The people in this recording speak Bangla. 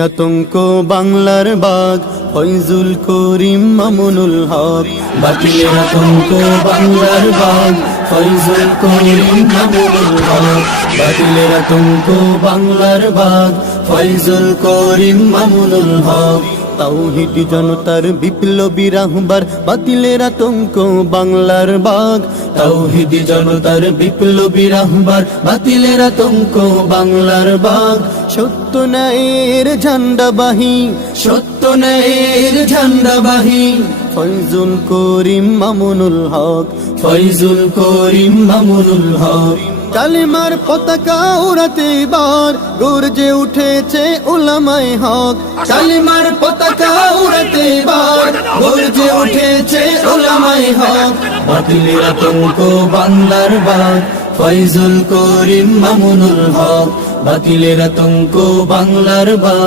আতঙ্ক বাংলার বাগ ফয়জুল করিম মামুনুল হক। বাতিলের আতঙ্ক বাংলার বাগ ফয়জুল করিম মামুনুল হক। বাতিলের আতঙ্ক বাংলার বাগ ফয়জুল করিম মামুনুল হক। তাওহীদি জনতার বিপ্লবী রাহবার বাতিলের আতঙ্ক বাংলার বাগ। তাওহীদি জনতার বিপ্লবী রাহবার বাতিলের আতঙ্ক বাংলার বাগ। সত্য ন্যায়ের ঝান্ডাবাহী, সত্য ন্যায়ের ঝান্ডাবাহী ফয়জুল করিম মামুনুল হক। ফয়জুল করিম মামুনুল হক। কালিমার পতাকা উড়াতে এবার গর্জে উঠেছে উলামায়ে হক। কালিমার পতাকা উড়াতে এবার গর্জে উঠেছে উলামায়ে হক। বাতিলের আতঙ্ক বাংলার বাগ ফয়জুল করিম মামুনুল হক। বাতিলের আতঙ্ক বাংলার বাগ।